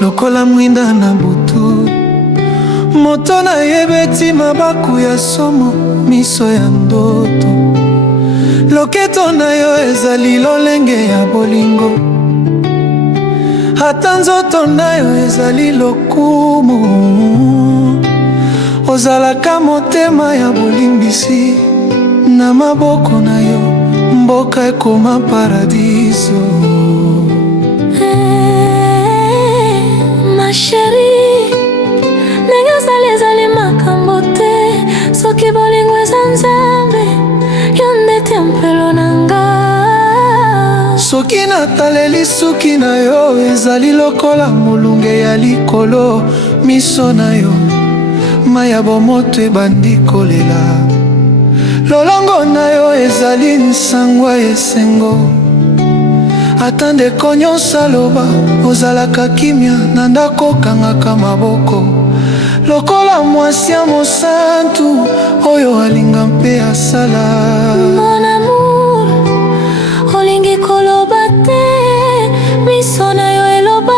lokola mwinda na butu. Moto na yebeti mabaku ya somo, miso ya ndoto. Loketo na yo ezali lolenge ya bolingo, ata nzoto na yo ezali lokumu. Ozalaka motema ya bolimbisi, na maboko na yo mboka ekoma paradiso. Ma chérie, ndenge ezali makambo te. Soki bolingo eza Nzambe, yo nde tempelo na nga. Soki nataleli suki na yo ezali lokola molunge ya likolo. Miso na yo mai ya bomoto ebandi kolela. Lolongo na yo ezali nsangwa esengo. Ata ndeko nyonso aloba ozalaka kimia, na ndako okangaka maboko lokola mwasi ya mosantu oyo alinga mpe asala. Mon amour, olingi koloba te, miso na yo eloba.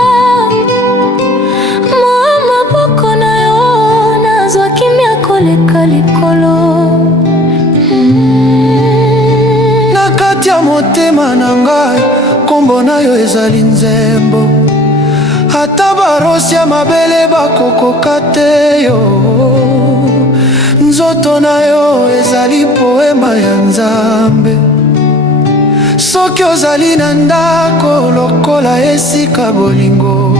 Maboko na yo nazwa kimia koleka likolo. Na kati ya motema na ngai kombo na yo ezali nzembo. Ata barosi ya mabele bakokoka te yo. Nzoto na yo ezali poema ya Nzambe. Soki ozali na ndako lokola esika bolingo,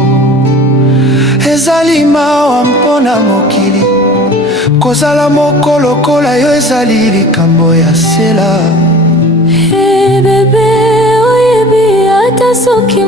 ezali mawa mpona mokili. Kozala moko lokola yo ezali likambo ya sela. Hey bébé, oyebi ata soki